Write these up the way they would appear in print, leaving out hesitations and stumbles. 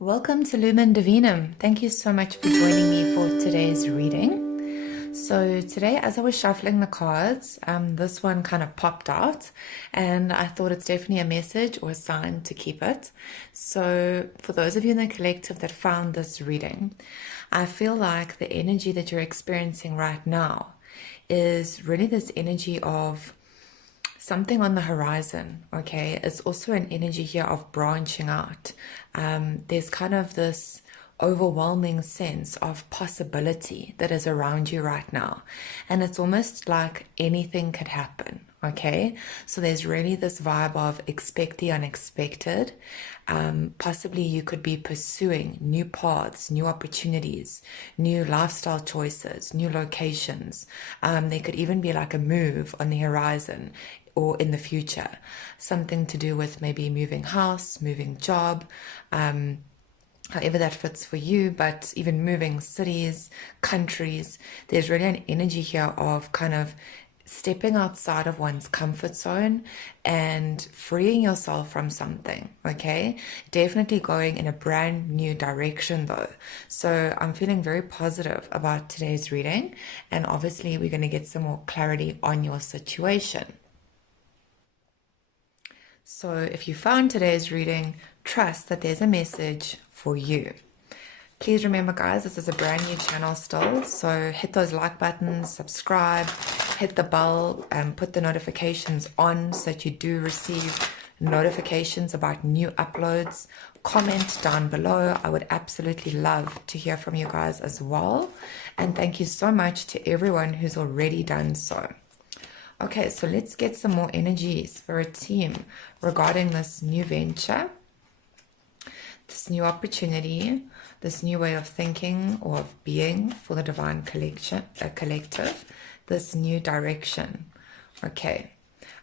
Welcome to Lumen Divinum. Thank you so much for joining me for today's reading. So today, as I was shuffling the cards, this one kind of popped out and I thought it's definitely a message or a sign to keep it. So for those of you in the collective that found this reading, I feel like the energy that you're experiencing right now is really this energy of something on the horizon. Okay, it's also an energy here of branching out. There's kind of this overwhelming sense of possibility that is around you right now, and it's almost like anything could happen. Okay, so there's really this vibe of expect the unexpected. Possibly you could be pursuing new paths, new opportunities, new lifestyle choices, new locations. There could even be like a move on the horizon or in the future, something to do with maybe moving house, moving job, however that fits for you, but even moving cities, countries. There's really an energy here of kind of stepping outside of one's comfort zone and freeing yourself from something. Okay, definitely going in a brand new direction though. So I'm feeling very positive about today's reading, and obviously we're going to get some more clarity on your situation. So if you found today's reading, trust that there's a message for you. Please remember, guys, this is a brand new channel still, so hit those like buttons, subscribe, hit the bell, and put the notifications on so that you do receive notifications about new uploads. Comment down below. I would absolutely love to hear from you guys as well. And thank you so much to everyone who's already done so. Okay, so let's get some more energies for a team regarding this new venture, this new opportunity, this new way of thinking or of being for the Divine Collective, this new direction. Okay.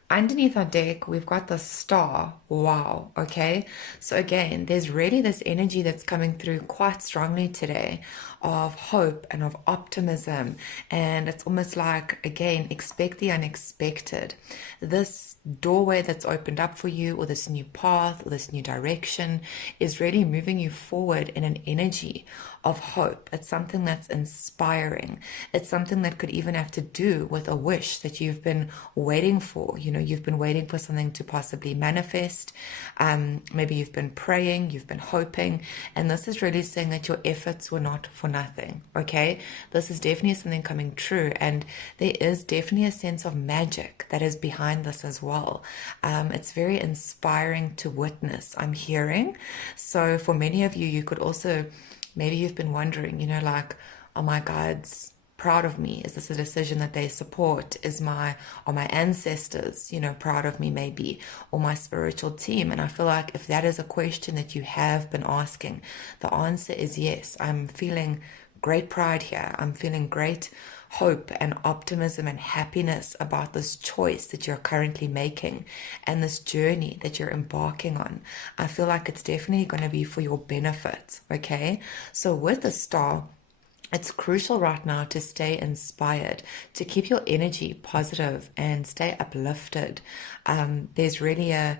Underneath our deck, we've got the star. Wow. Okay. So again, there's really this energy that's coming through quite strongly today of hope and of optimism. And it's almost like, again, expect the unexpected. This doorway that's opened up for you, or this new path, or this new direction, is really moving you forward in an energy of hope. It's something that's inspiring. It's something that could even have to do with a wish that you've been waiting for. You know, you've been waiting for something to possibly manifest. Maybe you've been praying, you've been hoping, and this is really saying that your efforts were not for nothing. Okay, this is definitely something coming true, and there is definitely a sense of magic that is behind this as well. It's very inspiring to witness, I'm hearing. So for many of you, you could also, maybe you've been wondering, you know, like, are my guides proud of me? Is this a decision that they support? Are my ancestors, you know, proud of me maybe, or my spiritual team? And I feel like if that is a question that you have been asking, the answer is yes. I'm feeling great pride here. I'm feeling great hope and optimism and happiness about this choice that you're currently making and this journey that you're embarking on. I feel like it's definitely going to be for your benefit. Okay, so with the star, it's crucial right now to stay inspired, to keep your energy positive and stay uplifted. There's really a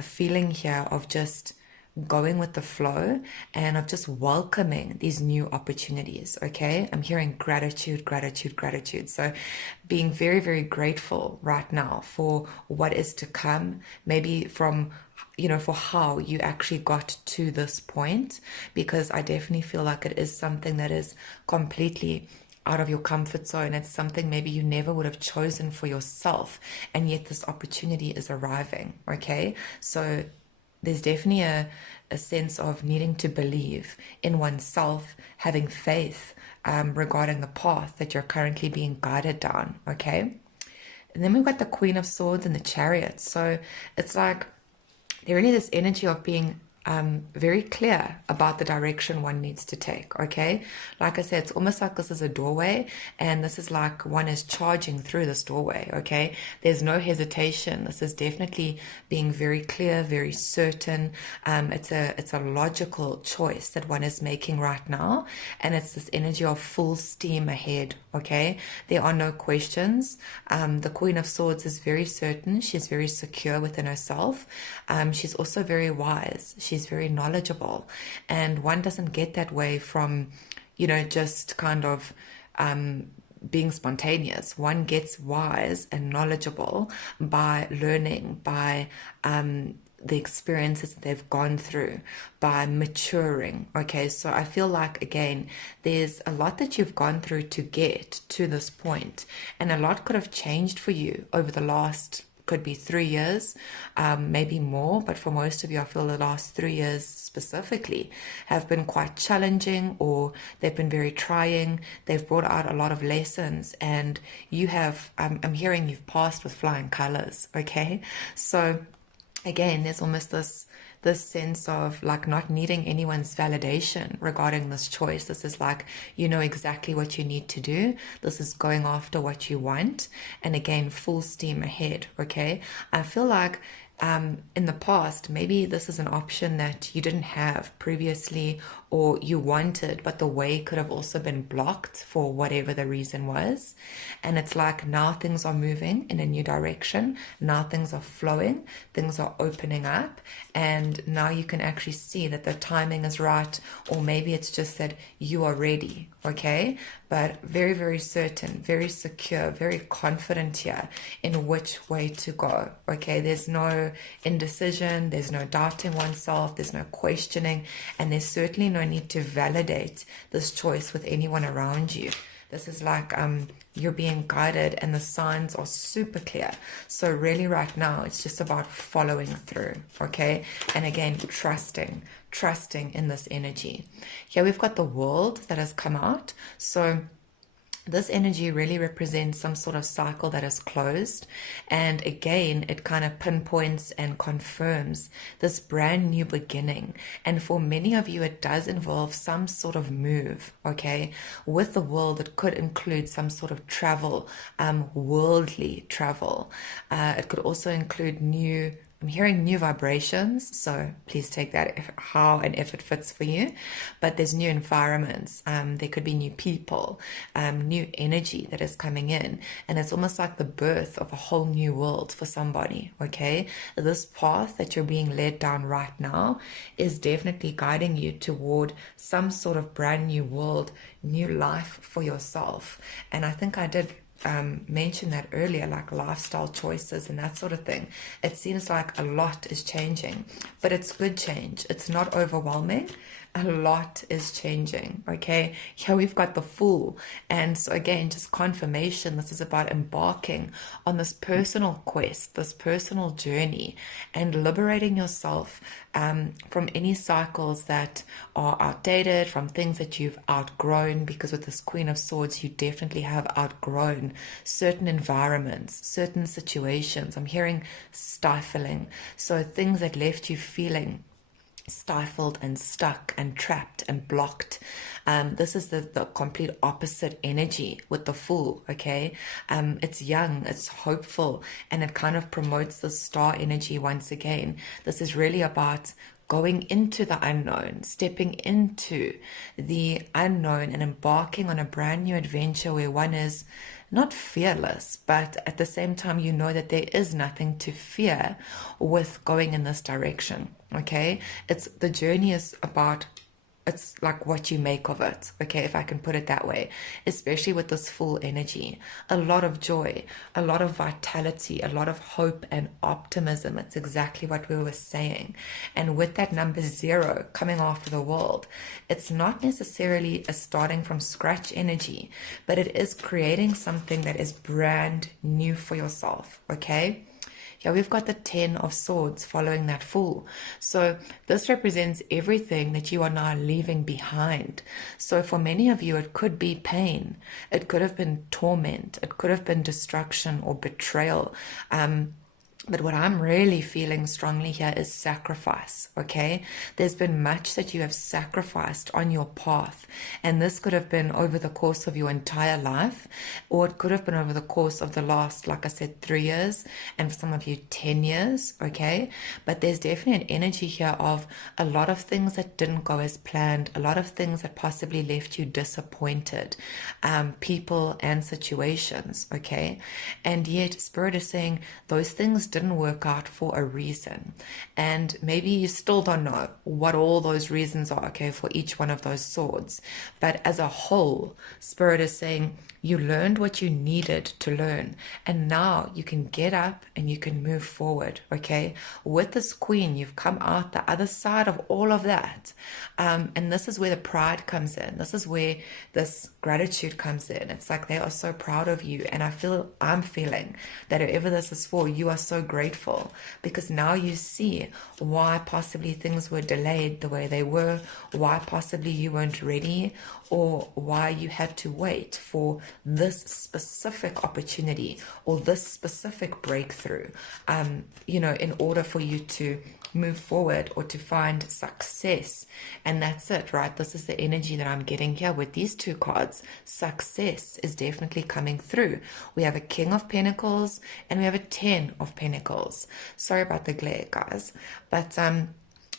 feeling here of just going with the flow and of just welcoming these new opportunities. Okay, I'm hearing gratitude, gratitude, gratitude. So being very, very grateful right now for what is to come, maybe from, you know, for how you actually got to this point, because I definitely feel like it is something that is completely out of your comfort zone. It's something maybe you never would have chosen for yourself, and yet this opportunity is arriving. Okay, so there's definitely a sense of needing to believe in oneself, having faith regarding the path that you're currently being guided down. Okay, and then we've got the Queen of Swords and the Chariot. So it's like there really this energy of being very clear about the direction one needs to take. Okay, like I said, it's almost like this is a doorway, and this is like one is charging through this doorway. Okay, there's no hesitation. This is definitely being very clear, very certain. It's a logical choice that one is making right now, and it's this energy of full steam ahead. Okay, there are no questions. The Queen of Swords is very certain. She's very secure within herself. She's also very wise. she's very knowledgeable. And one doesn't get that way from, just kind of being spontaneous. One gets wise and knowledgeable by learning, by the experiences that they've gone through, by maturing. Okay, so I feel like, again, there's a lot that you've gone through to get to this point, and a lot could have changed for you over the last, could be 3 years, maybe more, but for most of you, I feel the last 3 years specifically have been quite challenging, or they've been very trying. They've brought out a lot of lessons, and you have, I'm hearing you've passed with flying colors. Okay, so again, there's almost this sense of like not needing anyone's validation regarding this choice. This is like, you know exactly what you need to do. This is going after what you want. And again, full steam ahead. Okay. I feel like in the past, maybe this is an option that you didn't have previously, or you wanted, but the way could have also been blocked for whatever the reason was. And it's like now things are moving in a new direction. Now things are flowing, things are opening up, and now you can actually see that the timing is right, or maybe it's just that you are ready. Okay, but very, very certain, very secure, very confident here in which way to go. Okay, there's no indecision, there's no doubting oneself, there's no questioning, and there's certainly no need to validate this choice with anyone around you. This is like you're being guided, and the signs are super clear. So really right now, it's just about following through, okay? And again, trusting in this energy. Here we've got the World that has come out. So this energy really represents some sort of cycle that is closed. And again, it kind of pinpoints and confirms this brand new beginning. And for many of you, it does involve some sort of move, okay? With the World, it could include some sort of travel, worldly travel. It could also include I'm hearing new vibrations, so please take that how and if it fits for you. But there's new environments. There could be new people, new energy that is coming in. And it's almost like the birth of a whole new world for somebody, okay? This path that you're being led down right now is definitely guiding you toward some sort of brand new world, new life for yourself. And I think I did mentioned that earlier, like lifestyle choices and that sort of thing. It seems like a lot is changing, but it's good change. It's not overwhelming. A lot is changing. Okay, here we've got the Fool, and so again, just confirmation. This is about embarking on this personal quest, this personal journey, and liberating yourself from any cycles that are outdated, from things that you've outgrown, because with this Queen of Swords, you definitely have outgrown certain environments, certain situations. I'm hearing stifling, so things that left you feeling stifled and stuck and trapped and blocked. This is the complete opposite energy with the Fool, okay? It's young, it's hopeful, and it kind of promotes the star energy once again. This is really about going into the unknown, stepping into the unknown and embarking on a brand new adventure where one is not fearless, but at the same time, you know that there is nothing to fear with going in this direction, okay? The journey is about, it's like what you make of it, okay, if I can put it that way, especially with this Full energy. A lot of joy, a lot of vitality, a lot of hope and optimism. It's exactly what we were saying. And with that number 0 coming after the World, it's not necessarily a starting from scratch energy, but it is creating something that is brand new for yourself, okay? Yeah, we've got the 10 of Swords following that Fool. So this represents everything that you are now leaving behind. So for many of you, it could be pain. It could have been torment. It could have been destruction or betrayal. But what I'm really feeling strongly here is sacrifice, okay? There's been much that you have sacrificed on your path. And this could have been over the course of your entire life, or it could have been over the course of the last, like I said, 3 years, and for some of you, 10 years, okay? But there's definitely an energy here of a lot of things that didn't go as planned, a lot of things that possibly left you disappointed, people and situations, okay? And yet, Spirit is saying those things didn't didn't work out for a reason. And maybe you still don't know what all those reasons are, okay, for each one of those swords. But as a whole, Spirit is saying, you learned what you needed to learn, and now you can get up and you can move forward, okay? With this Queen, you've come out the other side of all of that. And this is where the pride comes in. This is where this gratitude comes in. It's like they are so proud of you. And I'm feeling that whoever this is for, you are so grateful, because now you see why possibly things were delayed the way they were, why possibly you weren't ready, or why you had to wait for this specific opportunity or this specific breakthrough, in order for you to move forward or to find success. And that's it, right? This is the energy that I'm getting here with these two cards. Success is definitely coming through. We have a King of Pentacles and we have a 10 of Pentacles. Sorry about the glare, guys. But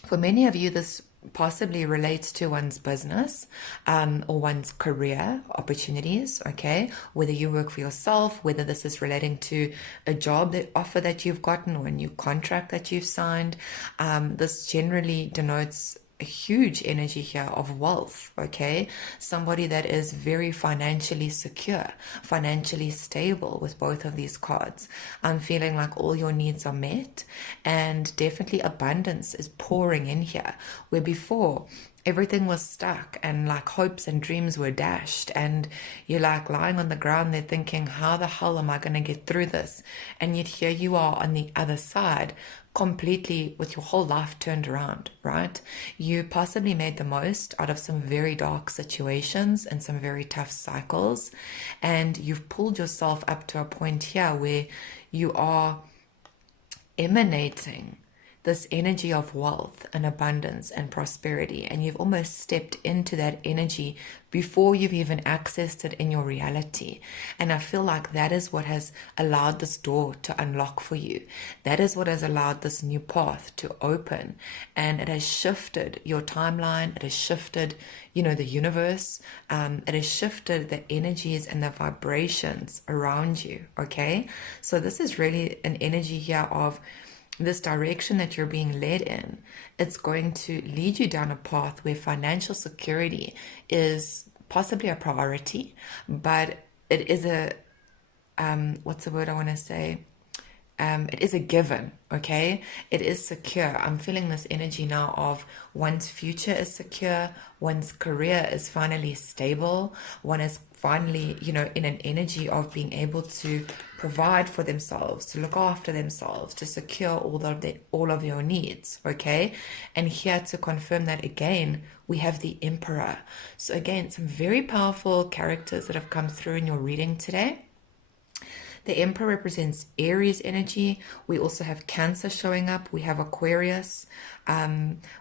for many of you, this possibly relates to one's business or one's career opportunities, okay? Whether you work for yourself, whether this is relating to a job offer that you've gotten or a new contract that you've signed. This generally denotes a huge energy here of wealth, okay? Somebody that is very financially secure, financially stable with both of these cards. I'm feeling like all your needs are met, and definitely abundance is pouring in here, where before everything was stuck and like hopes and dreams were dashed, and you're like lying on the ground there thinking, how the hell am I going to get through this? And yet here you are on the other side, completely with your whole life turned around, right? You possibly made the most out of some very dark situations and some very tough cycles, and you've pulled yourself up to a point here where you are emanating this energy of wealth and abundance and prosperity, and you've almost stepped into that energy before you've even accessed it in your reality. And I feel like that is what has allowed this door to unlock for you. That is what has allowed this new path to open, and it has shifted your timeline. It has shifted, the universe. It has shifted the energies and the vibrations around you, okay? So this is really an energy here of this direction that you're being led in. It's going to lead you down a path where financial security is possibly a priority, but it is what's the word I want to say? It is a given, okay? It is secure. I'm feeling this energy now of one's future is secure, one's career is finally stable, one is finally, in an energy of being able to provide for themselves, to look after themselves, to secure all of your needs, okay? And here to confirm that again, we have the Emperor. So again, some very powerful characters that have come through in your reading today. The Emperor represents Aries energy. We also have Cancer showing up. We have Aquarius.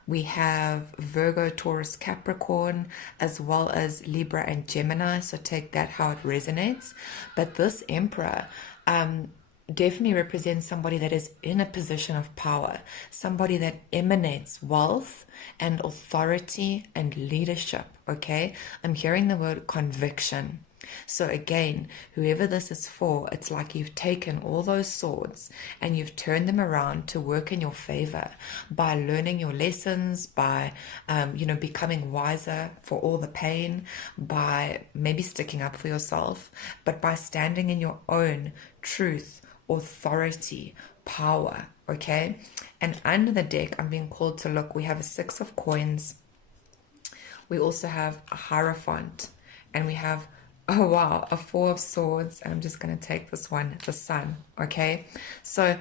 We have Virgo, Taurus, Capricorn, as well as Libra and Gemini. So take that how it resonates. But this Emperor definitely represents somebody that is in a position of power, somebody that emanates wealth and authority and leadership, okay? I'm hearing the word conviction. So again, whoever this is for, it's like you've taken all those swords and you've turned them around to work in your favor by learning your lessons, by, becoming wiser for all the pain, by maybe sticking up for yourself, but by standing in your own truth, authority, power, okay? And under the deck, I'm being called to look, we have a 6 of coins. We also have a Hierophant, and we have oh wow, a 4 of swords. I'm just going to take this one, the Sun, okay? So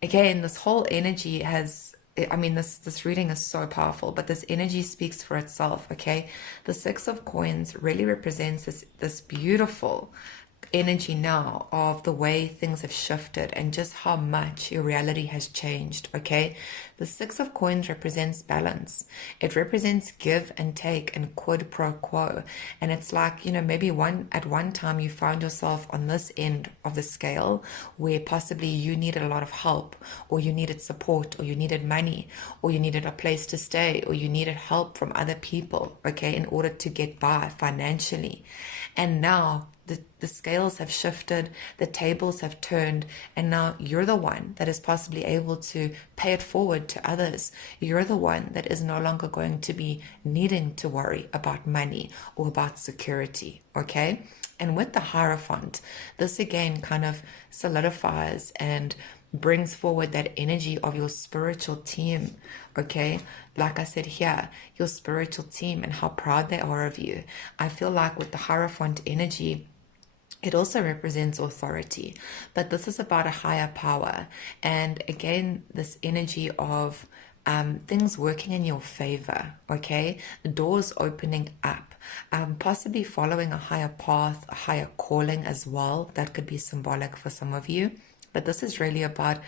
again, this whole energy has, this reading is so powerful, but this energy speaks for itself, okay? The 6 of coins really represents this beautiful energy now of the way things have shifted and just how much your reality has changed, okay? The 6 of coins represents balance. It represents give and take and quid pro quo. And it's like, maybe at one time you found yourself on this end of the scale where possibly you needed a lot of help, or you needed support, or you needed money, or you needed a place to stay, or you needed help from other people, okay, in order to get by financially. And now the scales have shifted, the tables have turned, and now you're the one that is possibly able to pay it forward to others. You're the one that is no longer going to be needing to worry about money or about security, okay? And with the Hierophant, this again kind of solidifies and brings forward that energy of your spiritual team, okay? Like I said here, your spiritual team and how proud they are of you. I feel like with the Hierophant energy, it also represents authority, but this is about a higher power. And again, this energy of things working in your favor, okay? The doors opening up, possibly following a higher path, a higher calling as well. That could be symbolic for some of you. But this is really about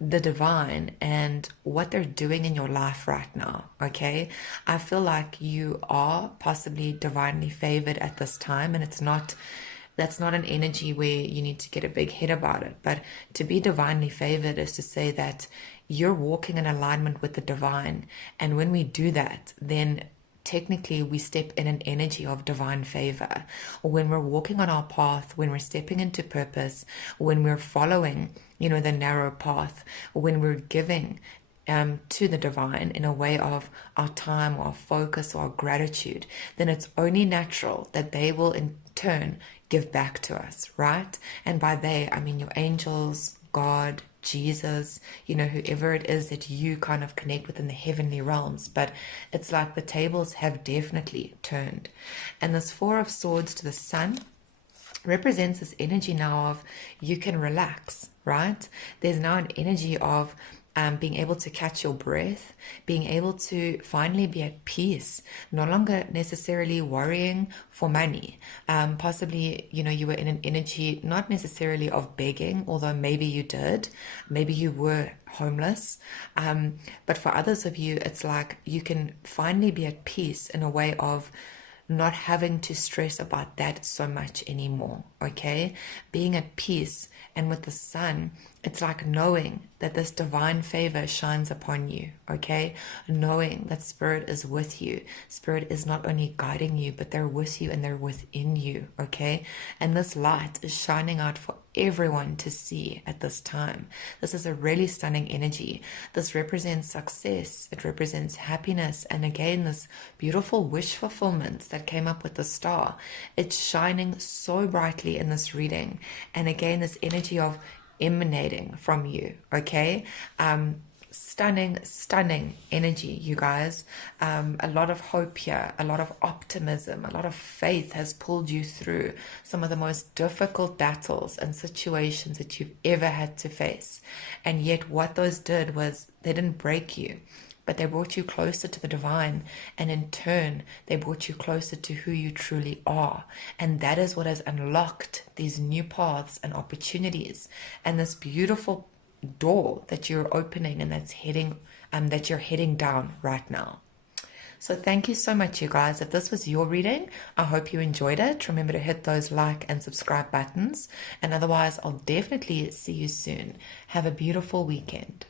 the divine and what they're doing in your life right now, okay? I feel like you are possibly divinely favored at this time, and that's not an energy where you need to get a big head about it. But to be divinely favored is to say that you're walking in alignment with the divine. And when we do that, then technically we step in an energy of divine favor. Or when we're walking on our path, when we're stepping into purpose, when we're following, the narrow path, or when we're giving to the divine in a way of our time or our focus or our gratitude, then it's only natural that they will in turn give back to us, right? And by they, I mean your angels, God, Jesus, whoever it is that you kind of connect with in the heavenly realms. But it's like the tables have definitely turned. And this Four of Swords to the Sun represents this energy now of you can relax, right? There's now an energy of being able to catch your breath, being able to finally be at peace, no longer necessarily worrying for money. Possibly, you were in an energy not necessarily of begging, although maybe you did. Maybe you were homeless. But for others of you, it's like you can finally be at peace in a way of not having to stress about that so much anymore, okay? Being at peace. And with the Sun, it's like knowing that this divine favor shines upon you, okay? Knowing that Spirit is with you. Spirit is not only guiding you, but they're with you and they're within you, okay? And this light is shining out for everyone to see at this time. This is a really stunning energy. This represents success. It represents happiness. And again, this beautiful wish fulfillment that came up with the star. It's shining so brightly in this reading. And again, this energy of emanating from you, okay? Stunning energy, you guys. A lot of hope here, a lot of optimism, a lot of faith has pulled you through some of the most difficult battles and situations that you've ever had to face. And yet what those did was they didn't break you, but they brought you closer to the divine, and in turn they brought you closer to who you truly are. And that is what has unlocked these new paths and opportunities and this beautiful door that you're opening and that you're heading down right now. So thank you so much, you guys. If this was your reading, I hope you enjoyed it. Remember to hit those like and subscribe buttons, and otherwise I'll definitely see you soon. Have a beautiful weekend.